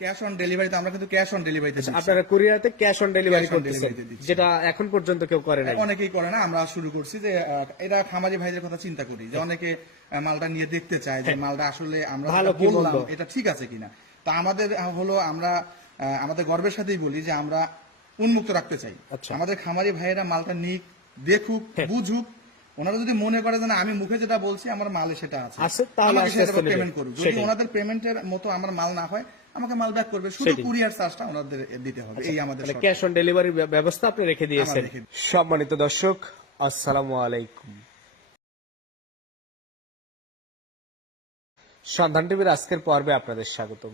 Cash on ডেলিভারিতে আমরা কিন্তু ক্যাশ অন ডেলিভারিতে আপনারা কুরিয়াতে ক্যাশ অন ডেলিভারি করতেছেন। যেটা এখন পর্যন্ত কেউ করে নাই। অনেকেই করে না আমরা শুরু করছি যে এটা খামারি ভাইদের কথা চিন্তা করি যে অনেকে মালটা নিয়ে দেখতে চায় যে মালটা আসলে আমরা হ্যাঁ। বললাম, এটা ঠিক আছে কিনা। তা আমাদের হলো আমরা আমাদের গর্বের সাথেই বলি যে আমরা উন্মুক্ত রাখতে চাই। আচ্ছা। আমাদের খামারি ভাইয়েরা মালটা নিক দেখুক বুঝুক ওনারা যদি মনে করে যে আমি মুখে যেটা বলছি আমার মালে সেটা আছে। আছে, আমাকে সেটা পেমেন্ট করুক। যদি ওনাদের পেমেন্টের মতো আমার মাল না হয় আমাকে মাল ব্যাক করবে। শুধু কুরিয়ার চার্জটা ওনাদের দিতে হবে। এই আমাদের ক্যাশ অন ডেলিভারি ব্যবস্থা আপনি রেখে দিয়েছেন। সম্মানিত দর্শক আসসালামু আলাইকুম। সন্ধান টিভির আজকের পর্বে আপনাদের স্বাগতম।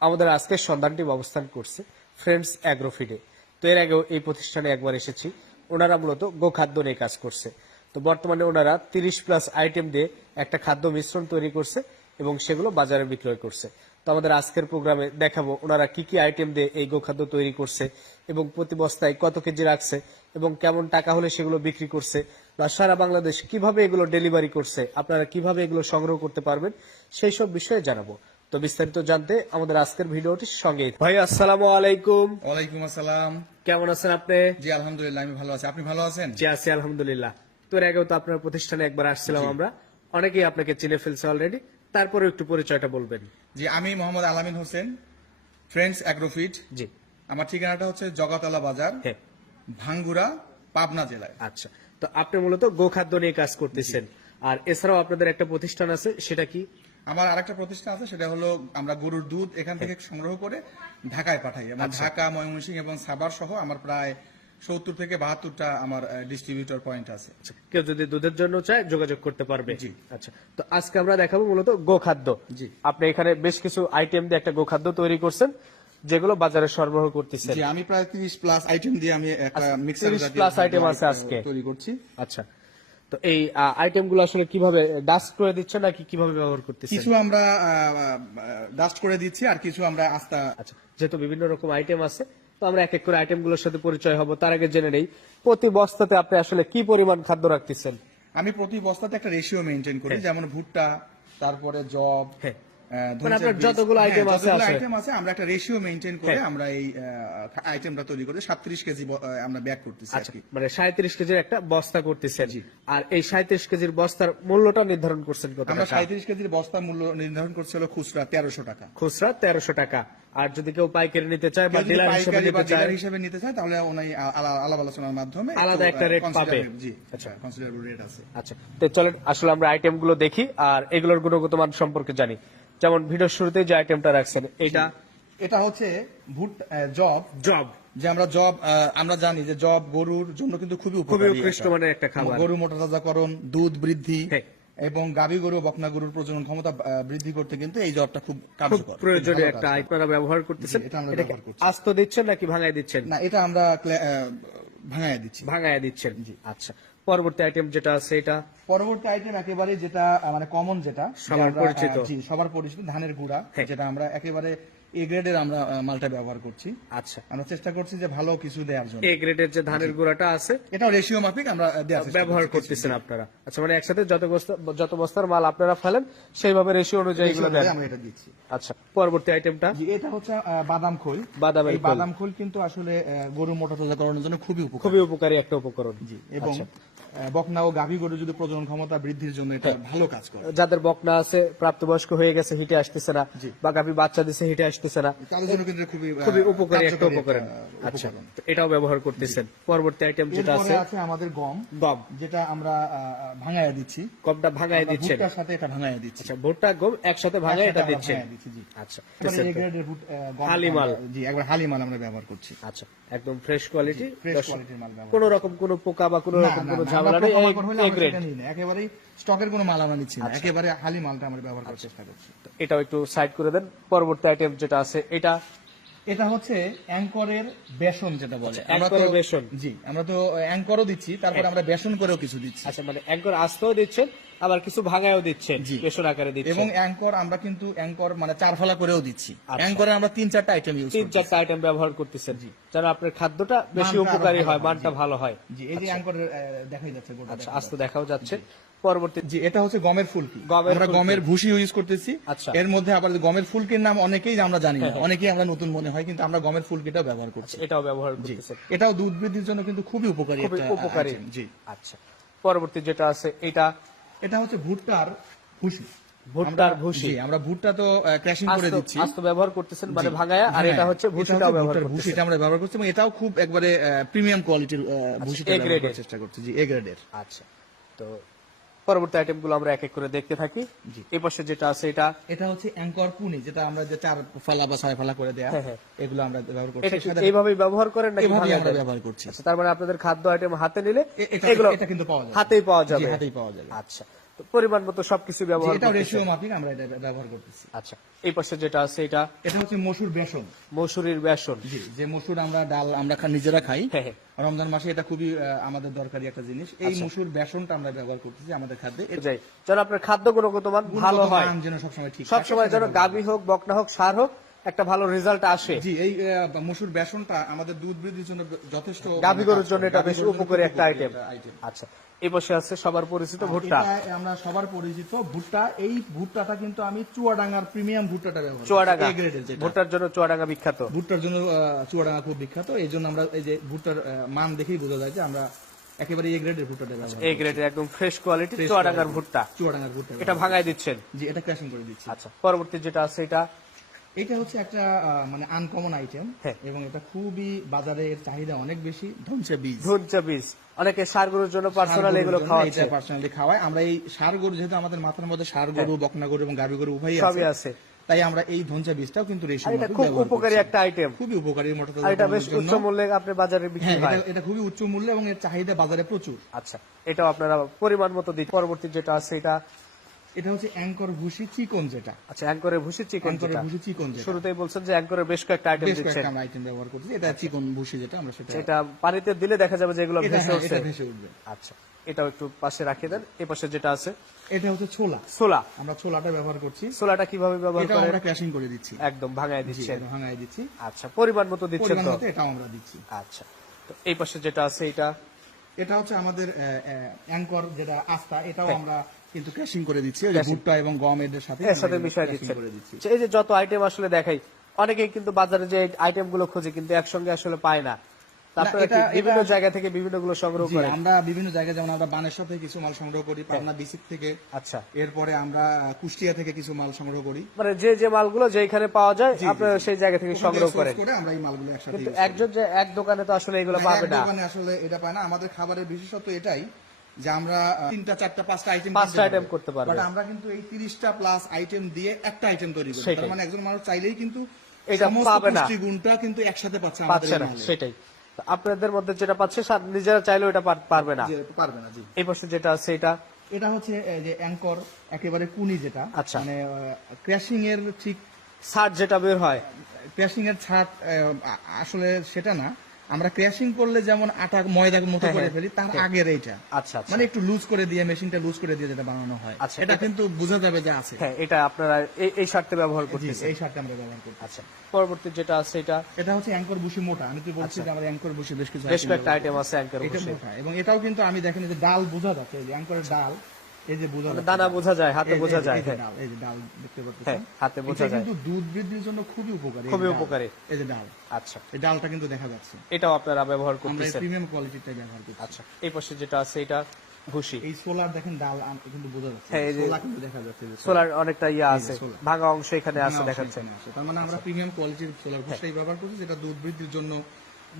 আমাদের আজকের সন্ধানটি অবস্থান করছে ফ্রেন্ডস অ্যাগ্রোফিডে তো এর আগেও এই প্রতিষ্ঠানে একবার এসেছি। ওনারা মূলত গোখাদ্য নিয়ে কাজ করছে। তো বর্তমানে ওনারা তিরিশ প্লাস আইটেম দিয়ে একটা খাদ্য মিশ্রণ তৈরি করছে এবং সেগুলো বাজারে বিক্রয় করছে। তো আমাদের আজকের প্রোগ্রামে দেখাবো ওনারা কি কি আইটেম দিয়ে এই গোখাদ্য তৈরি করছে এবং প্রতি বস্তায় কত কেজি রাখছে এবং কেমন টাকা হলে সেগুলো বিক্রি করছে বা সারা বাংলাদেশ কীভাবে এগুলো ডেলিভারি করছে আপনারা কীভাবে এগুলো সংগ্রহ করতে পারবেন সেই সব বিষয়ে জানাব। তো বিস্তারিত জানতে আমাদের আজকের ভিডিওটির সঙ্গে ভাই আসসালামু আলাইকুম। ওয়ালাইকুম আসসালাম। কেমন আছেন আপনি? জি আলহামদুলিল্লাহ আমি ভালো আছি। আপনি ভালো আছেন? জি আছি আলহামদুলিল্লাহ। তোর আগেও তো আপনার প্রতিষ্ঠানে একবার আসছিলাম আমরা। অনেকেই আপনাকে চিনে ফেলছে অলরেডি তারপরে একটু পরিচয়টা বলবেন। জি আমি মোহাম্মদ আলামিন হোসেন ফ্রেন্ডস অ্যাগ্রোফিট জি। আমার ঠিকানাটা হচ্ছে জগাতলা বাজার হ্যাঁ। ভাঙ্গুরা পাবনা জেলায়। আচ্ছা তো আপনি মূলত গোখাদ্য নিয়ে কাজ করতেছেন। আর এছাড়াও আপনাদের একটা প্রতিষ্ঠান আছে সেটা কি? আমার আরেকটা প্রতিষ্ঠান আছে সেটা হলো আমরা গরুর দুধ এখান থেকে সংগ্রহ করে ঢাকায় পাঠাই। ঢাকা ময়মনসিংহ এবং সাভার সহ আমার প্রায় সত্তর থেকে বাহাত্তরটা আমার ডিস্ট্রিবিউটর পয়েন্ট আছে আচ্ছা, কেউ যদি দুধের জন্য চায় যোগাযোগ করতে পারবে জি। আচ্ছা তো আজকে আমরা দেখাবো মূলত গোখাদ্য জি। আপনি এখানে বেশ কিছু আইটেম দিয়ে একটা গোখাদ্য তৈরি করছেন যেগুলো বাজারে সরবরাহ করতেছেন জি আমি প্রায় তিরিশ প্লাস আইটেম দিয়ে আমি একটা মিক্সার 30 plus item আছে আজকে। তৈরি করছি আচ্ছা তো এই আইটেমগুলো আসলে কীভাবে ডাস্ট করে দিচ্ছে নাকি কীভাবে ব্যবহার করতেছেন কিছু আমরা ডাস্ট করে দিচ্ছি আর কিছু আমরা আস্তা আচ্ছা যেহেতু বিভিন্ন রকম আইটেম আছে তো আমরা এক এক করে আইটেমগুলোর সাথে পরিচয় হব। তার আগে জেনে নেই প্রতি বস্তাতে আপনি আসলে কি পরিমাণ খাদ্য রাখতেছেন? আমি প্রতি বস্তাতে একটা রেশিও মেনটেন করি যেমন ভুট্টা তারপরে জব আহ, ধনিচার আপনার বীজ। যতগুলো আছে, যতগুলো আছে। item আছে আমরা একটা রেশিও মেনটেন করে। আমরা এই আইটেমটা তৈরি করি সাতত্রিশ কেজি আমরা ব্যাক করতেছি আর কি মানে সাঁত্রিশ কেজির একটা বস্তা করতেছেন আর এই সাঁত্রিশ কেজির বস্তার মূল্যটা নির্ধারণ করছেন কত আমরা টাকা সাঁত্রিশ কেজির বস্তা মূল্য নির্ধারণ করছি খুচরা তেরোশো টাকা খুচরা তেরোশো টাকা আর যদি কেউ পাইকারি নিতে চায় বা ডিলার হিসেবে নিতে চায় ডিলার হিসেবে নিতে চায় তাহলে ওনাই আলাপ আলোচনার মাধ্যমে আলাদা একটা rate পাবে। জি আচ্ছা কনসিডারেবল রেট আছে আচ্ছা তো চলেন আসলে আমরা আইটেমগুলো দেখি আর এগুলোর গুণগত মান সম্পর্কে জানি যেমন ভিডিওর শুরুতে যে আইটেমটা রাখছেন এটা এটা হচ্ছে ভুট জব। জব। যে আমরা জব আমরা জানি যে জব গরুর জন্য কিন্তু খুবই খুবই উপকারী উৎকৃষ্ট। মানের একটা খাবার। গরু মোটা তাজাকরণ দুধ বৃদ্ধি হ্যাঁ। এবং গাভী গরু বকনা গরুর প্রজনন ক্ষমতা বৃদ্ধি করতে কিন্তু এই জবটা খুব কার্যকর। প্রয়োজনীয় একটা আপনারা ব্যবহার করতেছেন। এটা আমরা ব্যবহার করছি। আস্ত দিচ্ছেন নাকি ভাঙায় দিচ্ছেন? না এটা আমরা ভাঙায় দিচ্ছি। ভাঙায় দিচ্ছেন। জি। আচ্ছা। পরবর্তী আইটেম যেটা আছে এটা পরবর্তী আইটেম একেবারে যেটা মানে কমন যেটা সবার পরিচিত। জি সবার পরিচিত ধানের গুঁড়া হ্যাঁ। যেটা আমরা একেবারে এ গ্রেডের আমরা মালটা ব্যবহার করছি। আচ্ছা। আমরা চেষ্টা করছি যে ভালো কিছু দেওয়ার জন্য। এ গ্রেডের যে ধানের গুঁড়াটা আছে এটাও রেশিও মাফিক আমরা ব্যবহার করতেছেন আপনারা। আচ্ছা মানে একসাথে যত যত বস্তার মাল আপনারা ফেলেন সেইভাবে রেশিও অনুযায়ী এগুলো দেন। আমরা এটা দিচ্ছি। আচ্ছা পরবর্তী আইটেমটা এটা হচ্ছে বাদাম খোল। বাদামের এই বাদাম খোল কিন্তু আসলে গরু মোটা তাজাকরণের জন্য খুবই উপকারী। খুবই উপকারী একটা উপকরণ। জি এবং আচ্ছা। বকনা ও গাভী গরু যদি প্রজনন ক্ষমতা বৃদ্ধির জন্য এটা হ্যাঁ। ভালো কাজ করে। যাদের বকনা আছে প্রাপ্তবয়স্ক হয়ে গেছে হিটে আসতেছে না বা গাভী বাচ্চা দিছে হিটে আসতেছে খুবই উপকারী একটা উপকরণ। আচ্ছা এটাও ব্যবহার করতেছেন। পরবর্তী আইটেম যেটা আছে আমাদের গম। গম। যেটা আমরা আহ, দিচ্ছি। গমটা ভাঙায় দিচ্ছেন। সাথে এটা ভাঙায়া দিচ্ছি। আচ্ছা ভুট্টা গম একসাথে ভাঙায় এটা দিচ্ছেন। দিচ্ছি, আচ্ছা হালিমাল। জি একবার হালিমাল আমরা ব্যবহার করছি। আচ্ছা একদম ফ্রেশ কোয়ালিটি ফ্রেশ কোয়ালিটির মাল ব্যবহার কোন রকম কোন পোকা বা কোন রকম কোন ঝামেলা নেই। একেবারেই স্টকের কোনো মাল আমরা নিচ্ছি আচ্ছা। না একেবারে হালি মালটা আমরা ব্যবহার করার চেষ্টা করছি। এটাও একটু সাইড করে দেন। পরবর্তী আইটেম যেটা আছে এটা? এটা হচ্ছে অ্যাঙ্করের বেসন যেটা বলে। আচ্ছা, আমরা তো বেসন। জি আমরা তো অ্যাঙ্করও দিচ্ছি তারপর আমরা বেসন করেও কিছু দিচ্ছি। আচ্ছা মানে অ্যাঙ্কর আস্তেও দিচ্ছেন আবার কিছু ভাঙায়ও দিচ্ছেন জি। আকারে দিচ্ছেন এবং অ্যাঙ্কর আমরা কিন্তু অ্যাঙ্কর মানে চার ফালা করেও দিচ্ছি। আচ্ছা। অ্যাঙ্করে আমরা তিন চারটা আইটেম ইউজ তিন চারটা আইটেম ব্যবহার করতেছেন। যেন আপনার খাদ্যটা বেশি উপকারী হয় মানটা ভালো হয়। জি এই যে অ্যাঙ্কর দেখাই যাচ্ছে গোটা আচ্ছা আস্তে দেখাও যাচ্ছে। পরবর্তী জি এটা হচ্ছে গমের ফুলকি। আমরা গমের ভুসি ইউজ করতেছি। আচ্ছা। এর মধ্যে আবার গমের ফুলকির নাম অনেকেই আমরা জানি না। হ্যাঁ। অনেকেই আমরা নতুন মনে হয় কিন্তু আমরা গমের ফুলকিটাও ব্যবহার করছি। এটাও ব্যবহার জি। করতেছেন। এটাও দুধ বৃদ্ধির জন্য কিন্তু খুবই উপকারী একটা উপকারী। জি। আচ্ছা। পরবর্তী যেটা আছে এটা এটা হচ্ছে ভুট্টার ভুসি। ভুট্টার ভুসি। আমরা ভুট্টা তো ক্র্যাশিং করে দিচ্ছি। আস্ত ব্যবহার করতেছেন মানে। ভাঙায়া আর হ্যাঁ, এটা হচ্ছে ভুসিটাও ব্যবহার করতেছেন। ভুসিটা আমরা ব্যবহার করছি এবং এটাও খুব একবারে প্রিমিয়াম কোয়ালিটির ভুসিটা ব্যবহার করার চেষ্টা করছি। জি এ গ্রেডের আচ্ছা তো পরবর্তী আইটেমগুলো আমরা এক এক করে দেখতে থাকি। এ এই পাশে যেটা আছে এটা এটা হচ্ছে অ্যাঙ্কর পুনি যেটা আমরা যে চার ফালা বা ছয় ফালা করে দেয়া হ্যাঁ, হ্যাঁ। এগুলো আমরা ব্যবহার করছি। এইভাবে ব্যবহার করেন নাকি এইভাবে আমরা ব্যবহার করছি। আচ্ছা, তার মানে আপনাদের খাদ্য আইটেম হাতে নিলে এগুলো এটা কিন্তু পাওয়া যাবে। হাতেই পাওয়া যাবে। হাতেই পাওয়া যাবে। আচ্ছা। পরিমাণ মতো সবকিছু ব্যবহার করতেছেন। রেশিও মাফিক আমরা এটা ব্যবহার করতেছি। আচ্ছা এই পাশে যেটা আছে এটা? এটা হচ্ছে মসুর বেসন। মসুরির বেসন। জি যে মসুর আমরা ডাল আমরা খা- নিজেরা খাই। হ্যাঁ, হ্যাঁ। রমজান মাসে এটা খুবই আমাদের দরকারি একটা জিনিস। এই আচ্ছা। মসুর বেসনটা আমরা ব্যবহার করতেছি আমাদের খাদ্যে। যাই যেন আপনার খাদ্য গুণগত মান ভালো হয়। যেন সবসময় ঠিক সবসময় যেন গাভী হোক বকনা হোক সার হোক একটা ভালো রেজাল্ট আসে। জি এই মসুর বেসনটা আমাদের দুধ বৃদ্ধির জন্য যথেষ্ট গাভী মানে গরুর জন্য এটা বেশ উপকারী একটা আইটেম আচ্ছা এই পাশে আছে সবার পরিচিত ভুট্টা। আমরা সবার পরিচিত ভুট্টা। এই ভুট্টাটা কিন্তু আমি চুয়াডাঙ্গার প্রিমিয়াম ভুট্টাটা ব্যবহার চুয়াডাঙ্গা। ভুট্টার জন্য চুয়াডাঙ্গা বিখ্যাত। ভুট্টার জন্য চুয়াডাঙ্গা খুব বিখ্যাত। এই জন্য আমরা এই যে ভুট্টার মান দেখেই বোঝা যায় যে আমরা একেবারে এ গ্রেডের ভুট্টাটা ব্যবহার এই গ্রেডের একদম ফ্রেশ কোয়ালিটি চুয়াডাঙ্গার ভুট্টা। চুয়াডাঙ্গার ভুট্টা এটা ভাঙায় দিচ্ছেন। জি এটা ক্র্যাশিং করে দিচ্ছি। আচ্ছা পরবর্তী যেটা আছে এটা এটা হচ্ছে একটা মানে আনকমন আইটেম হ্যাঁ। এবং এটা খুবই বাজারে এর চাহিদা অনেক বেশি। ধনসে বীজ। ধুনচা বীজ। অনেকে সার গরুর জন্য পার্সোনাল এগুলো খাওয়াচ্ছে। পার্সোনালি খাওয়ায়। আমরা এই সার গরু যেহেতু আমাদের মাথার মধ্যে সার গরু বকনা গরু এবং গাভী গরু উভয়ই হ্যাঁ। আছে। তাই আমরা এই ধনচা বীজটাও কিন্তু এটা খুব উপকারী একটা আইটেম খুবই উপকারী মোটা এটা বেশ উচ্চ মূল্যে আপনি বাজারে বিক্রি হ্যাঁ হয়। এটা খুবই উচ্চ মূল্য এবং এর চাহিদা বাজারে প্রচুর। আচ্ছা এটাও আপনারা পরিমাণ মতো দিন। পরবর্তী যেটা আছে এটা এটা হচ্ছে অ্যাঙ্কর ভুসি চিকন যেটা। আচ্ছা অ্যাঙ্করের ভুসি চিকন যেটা। ভুসি চিকন যেটা। শুরুতেই বলছেন যে অ্যাঙ্করের বেশ কয়েকটা আইটেম বেশ কয়েকটা আইটেম ব্যবহার করতেছি এটা চিকন ভুসি যেটা আমরা সেটা এটা পানিতে দিলে দেখা যাবে যে এগুলো ভেসে হ্যাঁ, উঠছে। এটা ভেসে উঠবে। আচ্ছা এটাও একটু পাশে রাখিয়ে দেন। এ পাশে যেটা আছে। এটা হচ্ছে ছোলা। সোলা আমরা ছোলাটা ব্যবহার করছি। সোলাটা কীভাবে ব্যবহার করেন? আমরা ক্র্যাশিং করে দিচ্ছি। একদম ভাঙায় জি, দিচ্ছেন। ভাঙায় দিচ্ছি। আচ্ছা পরিমাণ মতো দিচ্ছেন পরিমাণ মতো এটাও আমরা দিচ্ছি। আচ্ছা তো এই পাশে যেটা আছে এটা? এটা হচ্ছে আমাদের অ্যাঙ্কর যেটা আস্থা এটাও হ্যাঁ। আমরা কিন্তু ক্র্যাশিং করে দিচ্ছি ওই যে ভুট্টা এবং গম এদের সাথে এর সাথে করে দিচ্ছি। এই যে যত আইটেম আসলে দেখাই অনেকেই কিন্তু বাজারে যে আইটেমগুলো খোঁজে কিন্তু একসঙ্গে আসলে পায় না। বিভিন্ন জায়গা থেকে বিভিন্নগুলো সংগ্রহ জি, করেন আমরা বিভিন্ন জায়গায় যেমন আমরা বানেশ্বর থেকে কিছু মাল সংগ্রহ করি পাবনা বিসিক থেকে। আচ্ছা। এরপরে আমরা কুষ্টিয়া থেকে কিছু মাল সংগ্রহ করি। মানে যে যে মালগুলো যেখানে পাওয়া যায় আপনারা সেই জায়গা থেকে সংগ্রহ করেন। করে আমরা এই মালগুলো একসাথে একজন যে এক দোকানে তো আসলে এগুলো পাবে না। দোকানে আসলে এটা পায় না। আমাদের খাবারের বিশেষত্ব এটাই যে আমরা তিনটা চারটা পাঁচটা আইটেম পাঁচটা item করতে পারবে। বাট আমরা কিন্তু এই তিরিশটা প্লাস আইটেম দিয়ে একটা আইটেম তৈরি করি তার মানে একজন মানুষ চাইলেই কিন্তু এটা পাবে না। পুষ্টিগুণটা কিন্তু একসাথে পাচ্ছে আমাদের পাচ্ছে না সেটাই। আপনাদের মধ্যে যেটা পাচ্ছে নিজেরা চাইলেও এটা পারবে না। পারবে না জি। এই পাশে যেটা আছে এটা? এটা হচ্ছে যে অ্যাঙ্কর একেবারে কুনি যেটা। আচ্ছা। মানে ক্র্যাশিং এর ঠিক সার যেটা বের হয়। ক্র্যাশিং এর ছাদ আসলে সেটা না। আমরা ক্র্যাশিং করলে যেমন আটা ময়দার মতো হ্যাঁ, করে হ্যাঁ। ফেলি তার আগের এইটা। আচ্ছা আচ্ছা। মানে একটু লুজ করে দিয়ে মেশিনটা লুজ করে দিয়ে যেটা বানানো হয়। আচ্ছা, এটা কিন্তু বোঝা যাবে যে আছে। হ্যাঁ এটা আপনারা এই- সারটা ব্যবহার করতেছেন। এই সারটা আমরা ব্যবহার করি আচ্ছা পরবর্তী যেটা আছে এটা? এটা হচ্ছে অ্যাঙ্কর বুশি মোটা। আমি তো বলছি যে আমাদের অ্যাঙ্কর বুশি বেশ কিছু বেশ কয়েকটা আইটেম আছে অ্যাঙ্কার মোটা। এবং এটাও কিন্তু আমি দেখেন যে ডাল বোঝা যাচ্ছে এই অ্যাঙ্করের ডাল। এই যে বোঝা মানে দানা বোঝা যায় হাতে বোঝা যায় এই যে হ্যাঁ। ডাল, দেখতে হ্যাঁ, পাচ্ছেন হাতে বোঝা এটা যায়। কিন্তু দুধ বৃদ্ধির জন্য খুবই উপকারী। খুবই উপকারী। এই যে ডাল। আচ্ছা। এই ডালটা কিন্তু দেখা যাচ্ছে। এটাও আপনারা ব্যবহার আমরা প্রিমিয়াম কোয়ালিটিটা ব্যবহার করছি। আচ্ছা এই পাশে যেটা আছে এটা ভুসি এই সোলার দেখেন ডাল কিন্তু বোঝা যাচ্ছে। হ্যাঁ, সোলার কিন্তু দেখা যাচ্ছে সোলার। অনেকটা ইয়া আছে ভাঙা অংশ এখানে আছে দেখাচ্ছে। তার মানে আমরা প্রিমিয়াম কোয়ালিটির সোলার ভুসটাই ব্যবহার করছি যেটা দুধ বৃদ্ধির জন্য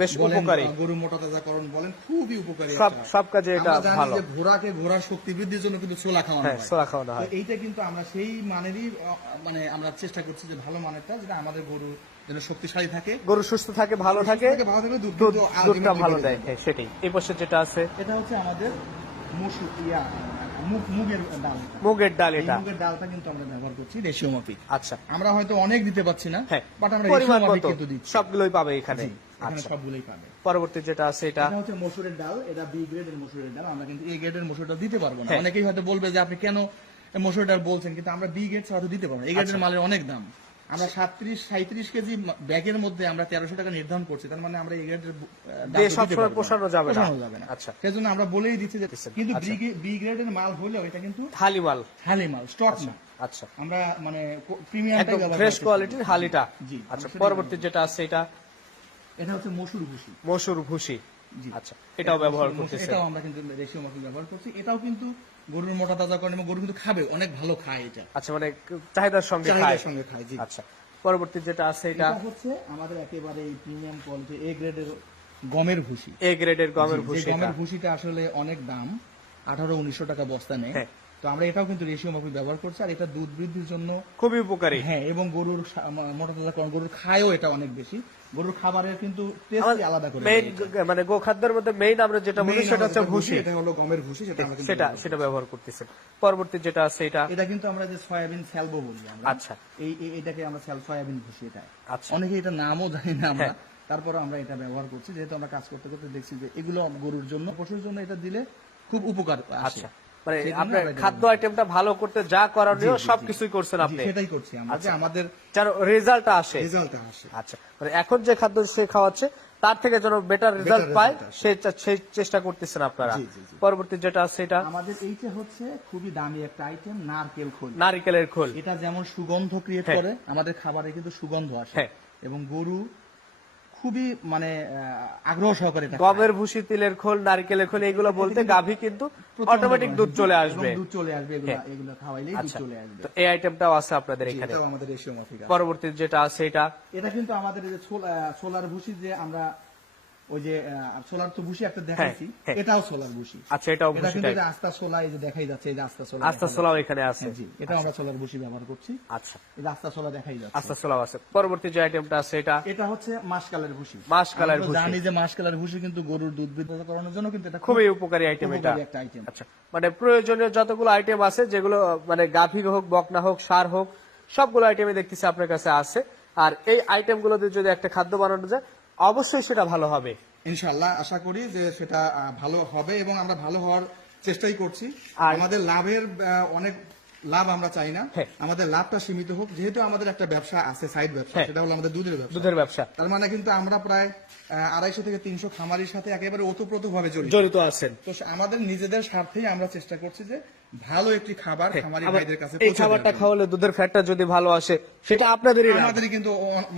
বেশ উপকারী। গরু মোটা তাজাকরণ বলেন খুবই উপকারী সব কাজে এটা ভালো। যে ঘোড়াকে ঘোড়ার শক্তি বৃদ্ধির জন্য কিন্তু ছোলা খাওয়ানো হ্যাঁ হয়। সোলা খাওয়ানো হয়। এইটা কিন্তু আমরা সেই মানেরই মানে আমরা চেষ্টা করছি যে ভালো মানেরটা যেটা আমাদের গরু যেন শক্তিশালী থাকে। গরু সুস্থ থাকে ভালো থাকে ভালো দুধ দুধটা ভালো দেয়। হ্যাঁ সেটাই। এই পাশে যেটা আছে? এটা হচ্ছে আমাদের মসুর ইয়া মুগের ডাল। মুগের ডাল এটা। মুগের ডালটা কিন্তু আমরা ব্যবহার করছি রেশিও মাফিক। আচ্ছা। আমরা হয়তো অনেক দিতে পারছি না হ্যাঁ। বাট আমরা রেশিও মাফিক কিন্তু দিচ্ছি। সবগুলোই পাবে এখানে। সবগুলোই পাবে। পরবর্তী যেটা আছে এটা হচ্ছে মসুরের ডাল এটা বি গ্রেডের মসুরের ডাল। আমরা কিন্তু এ গ্রেডের ডাল দিতে পারব না। হ্যাঁ। অনেকেই হয়তো বলবে যে আপনি কেন মসুর ডাল বলছেন? কিন্তু আমরা বি গ্রেড ছাড়া দিতে পারব না। এ গ্রেডের আচ্ছা। মালের অনেক দাম। আমরা সাতত্রিশ সাঁত্রিশ কেজি ব্যাগের মধ্যে আমরা তেরোশো টাকা নির্ধারণ করছি। তার মানে আমরা এই গ্রেডের দাম দিয়ে তো দিতে সবসময় পারব না। পোষানো যাবে না। আচ্ছা। সেজন্য আমরা বলেই দিচ্ছি যে কিন্তু আচ্ছা। বি গ্রেডের মাল হলেও এটা কিন্তু হালি মাল। হালি মাল স্টক না আচ্ছা। আমরা মানে ব্যবহার ফ্রেশ কোয়ালিটির হালিটা। আচ্ছা পরবর্তী যেটা আছে এটা এটা হচ্ছে মসুর ভুসি। মসুর ভুসি। আচ্ছা এটাও ব্যবহার করতেছে এটাও আমরা কিন্তু রেশিও মাফিক ব্যবহার করছি। এটাও কিন্তু গরুর মোটা তাজাকরণ এবং গরু কিন্তু খাবে অনেক ভালো খায় এটা। আচ্ছা মানে চাহিদার সঙ্গে খায়। সঙ্গে খায় জি। আচ্ছা পরবর্তী যেটা আছে এটা? হচ্ছে আমাদের একেবারে প্রিমিয়াম কোয়ালিটি এ গ্রেডের গমের ভুসি। এ গ্রেডের গমের ভুসি গমের ভুসিটা আসলে অনেক দাম। আঠারো উনিশশো টাকা বস্তা নেয়। হ্যাঁ। তো আমরা এটাও কিন্তু রেশিও মাফিক ব্যবহার করছি আর এটা দুধ বৃদ্ধির জন্য খুবই উপকারী। হ্যাঁ এবং গরুর সা- মা- মোটা গরুর খায়ও এটা অনেক বেশি। গরুর খাবারের কিন্তু টেস্ট আলাদা করে। মানে গোখাদ্যের মধ্যে মেইন আমরা যেটা বলি সেটা হচ্ছে ভুসি এটা হলো গমের ভুসি সেটা আমরা সেটা ব্যবহার সেটা ব্যবহার করতেছেন। পরবর্তী যেটা আছে এটা এটা কিন্তু আমরা যে সয়াবিন স্যালবো বলি আমরা। আচ্ছা। এই এটাকে আমরা স্যাল সয়াবিন ভুসি এটা। আচ্ছা। অনেকে এটা নামও জানি না আমরা। হ্যাঁ। তারপরে আমরা এটা ব্যবহার করছি। যেহেতু আমরা কাজ করতে করতে দেখছি যে এগুলো গরুর জন্য পশুর জন্য এটা দিলে খুব উপকার আচ্ছা। মানে আপনার খাদ্য আইটেমটা ভালো করতে যা করণীয় সবকিছুই করছেন আপনি। সেটাই করছি আমরা। আমাদের যেন রেজাল্ট আসে। রেজাল্ট আসে। আচ্ছা মানে এখন যে খাদ্য সে খাওয়াচ্ছে তার থেকে যেন বেটার রেজাল্ট পায় সেই চেষ্টা করতেছেন আপনারা। পরবর্তী যেটা এটা? আমাদের এইটা হচ্ছে খুবই দামি একটা আইটেম নারকেল খোল। নারিকেলের খোল। এটা যেমন সুগন্ধ ক্রিয়েট হ্যাঁ। করে আমাদের খাবারে কিন্তু সুগন্ধ আসে। হ্যাঁ। এবং গরু খুবই মানে আগ্রহ সহকারে। গমের ভুসি তিলের খোল নারকেলের খোল এগুলো বলতে গাভী কিন্তু অটোমেটিক দুধ চলে আসবে দুধ চলে আসবে এগুলো হ্যাঁ। এগুলো খাওয়াইলেই দুধ আচ্ছা চলে আসবে তো এই আইটেমটাও আছে আপনাদের এখানে এটাও আমাদের এশিয়া। পরবর্তী যেটা আছে এটা এটা কিন্তু আমাদের যে সোলার ভুসি যে আমরা ওই যে সোলার তো ভুসি একটা দেখাইছি। হ্যাঁ। এটাও সোলার ভুসি। আচ্ছা এটাও এটা কিন্তু আস্তা সোলা এই যে দেখাই যাচ্ছে এই যে আস্তা সোলা আস্তা সোলাও এখানে আছে। জি এটাও আমরা সোলার ভুসি ব্যবহার করছি। আচ্ছা। এই যে আস্তা সোলা দেখাই যাচ্ছে। আস্তা আছে। পরবর্তী যে আইটেমটা আছে এটা? এটা হচ্ছে মাসকালের ভুসি। মাসকালের ভুসি। জানি যে মাসকালের ভুসি কিন্তু গরুর দুধ বৃদ্ধি করানোর জন্য কিন্তু এটা খুবই উপকারী আইটেম এটা। একটা আইটেম আচ্ছা মানে প্রয়োজনীয় যতগুলো আইটেম আছে যেগুলো মানে গাভী হোক বকনা হোক সার হোক সবগুলো আইটেমে দেখতেছি আপনার কাছে আছে। আর এই আইটেমগুলোতে যদি একটা খাদ্য বানানো যায় অবশ্যই সেটা ভালো হবে। ইনশাল্লাহ আশা করি যে সেটা ভালো হবে এবং আমরা ভালো হওয়ার চেষ্টাই করছি। আমাদের লাভের অনেক লাভ আমরা চাই না। হ্যাঁ। আমাদের লাভটা সীমিত হোক যেহেতু আমাদের একটা ব্যবসা আছে সাইড ব্যবসা হ্যাঁ। সেটা হলো আমাদের দুধের ব্যবসা। দুধের ব্যবসা। তার মানে কিন্তু আমরা প্রায় আড়াইশো থেকে তিনশো খামারির সাথে একেবারে ওতপ্রোত ভাবে জড়িত। জড়িত আছেন। তো আমাদের নিজেদের স্বার্থেই আমরা চেষ্টা করছি যে ভালো একটি খাবার খামারি আবার ভাইদের কাছে এই খাবারটা খাওয়ালে দুধের ফ্যাটটা যদি ভালো আসে সেটা আপনাদেরই আমাদেরই কিন্তু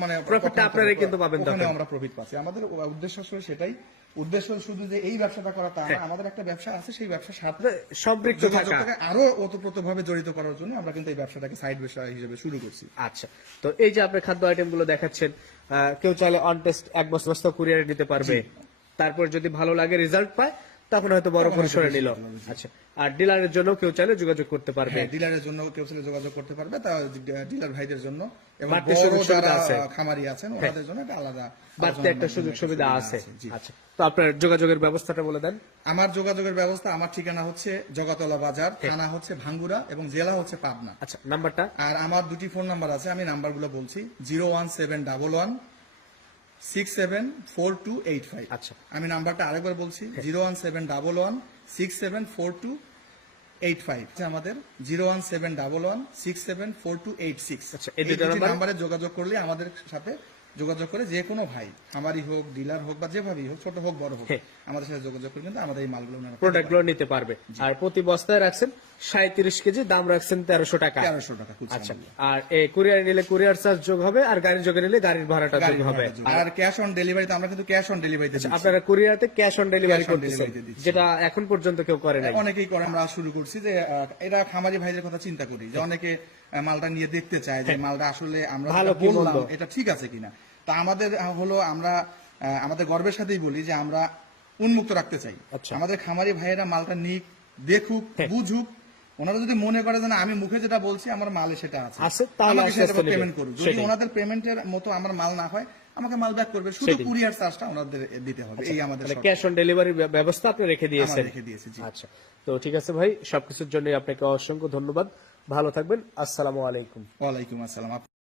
মানে Profit টা আপনারাই কিন্তু পাবেন তখন। আমরা প্রফিট পাচ্ছি। আমাদের উদ্দেশ্য আসলে সেটাই। উদ্দেশ্য শুধু যে এই ব্যবসাটা করা তা হ্যাঁ। আমাদের একটা ব্যবসা আছে সেই ব্যবসার সাথে সম্পৃক্ত থাকা। আরও ওতপ্রোত ভাবে জড়িত করার জন্য আমরা কিন্তু এই ব্যবসাটাকে সাইড ব্যবসা হিসেবে শুরু করছি। আচ্ছা। তো এই যে আপনি খাদ্য আইটেমগুলো দেখাচ্ছেন কেউ চাইলে অন টেস্ট এক বস্তা কুরিয়ারে নিতে পারবে। তারপর যদি ভালো লাগে রেজাল্ট পায় তখন হয়তো বড় পরিসরে নিল। আচ্ছা আর ডিলারের জন্য কেউ চাইলে যোগাযোগ করতে পারবে। হ্যাঁ ডিলারের জন্য কেউ ছেলে যোগাযোগ করতে পারবে তা ডিলার ভাইদের জন্য। এবং যারা আছে। খামারি আছেন ওনাদের জন্য একটা আলাদা বাড়তি একটা সুযোগ সুবিধা আছে। আচ্ছা তো আপনার যোগাযোগের ব্যবস্থাটা বলে দেন। আমার যোগাযোগের ব্যবস্থা আমার ঠিকানা হচ্ছে জগাতলা বাজার থানা হচ্ছে ভাঙ্গুরা এবং জেলা হচ্ছে পাবনা। আচ্ছা নাম্বারটা? আর আমার দুটি ফোন নাম্বার আছে আমি নাম্বারগুলো বলছি zero one seven double one six seven four two eight five আচ্ছা। আমি নাম্বারটা আরেকবার বলছি zero one seven double one six seven four two eight five আমাদের zero one seven double one six seven four two eight six আচ্ছা, এই নাম্বারে যোগাযোগ করলে আমাদের সাথে যোগাযোগ করে যে কোনো ভাই খামারি হোক ডিলার হোক বা যেভাবেই হোক ছোট হোক বড় হোক হ্যাঁ। আমাদের সাথে যোগাযোগ করে কিন্তু আমাদের এই মালগুলো ওনারা প্রোডাক্টগুলো নিতে পারবে। আর প্রতি বস্তায় রাখছেন সাঁত্রিশ কেজি দাম রাখছেন তেরোশো টাকা। তেরোশো টাকা আচ্ছা। আর এই কুরিয়ার নিলে কুরিয়ার চার্জ যোগ হবে আর গাড়ির যোগে নিলে গাড়ির ভাড়াটা যোগ হবে। আর ক্যাশ অন ডেলিভারিতে আমরা কিন্তু ক্যাশ অন ডেলিভারিতে আপনারা কুরিয়ারতে ক্যাশ অন ডেলিভারি করতেছেন দিচ্ছি। যেটা এখন পর্যন্ত কেউ করে নাই। অনেকেই করে আমরা শুরু করছি যে এটা খামারি ভাইদের কথা চিন্তা করি যে অনেকে মালটা নিয়ে দেখতে চায় যে মালটা আসলে আমরা ভালো বললাম এটা ঠিক আছে কিনা। তা আমাদের হলো আমরা আমাদের গর্বের সাথেই বলি যে আমরা উন্মুক্ত রাখতে চাই। আচ্ছা। আমাদের খামারি ভাইয়েরা মালটা নিক দেখুক বুঝুক। ওনারা যদি মনে করে যে আমি মুখে যেটা বলছি আমার মালে সেটা আছে। আমাকে আস্তে পেমেন্ট করুক। যদি ওনাদের পেমেন্টের মতো আমার মাল না হয় আমাকে মাল ব্যাক করবে। শুধু। কুরিয়ার চার্জটা ওনাদের দিতে হবে। এই আমাদের ক্যাশ অন ডেলিভারি ব্যবস্থা আপনি রেখে দিয়েছেন। রেখে দিয়েছি, আচ্ছা তো ঠিক আছে ভাই সবকিছুর জন্য আপনাকে অসংখ্য ধন্যবাদ। ভালো থাকবেন। আসসালামু আলাইকুম। ওয়ালাইকুম আসসালাম।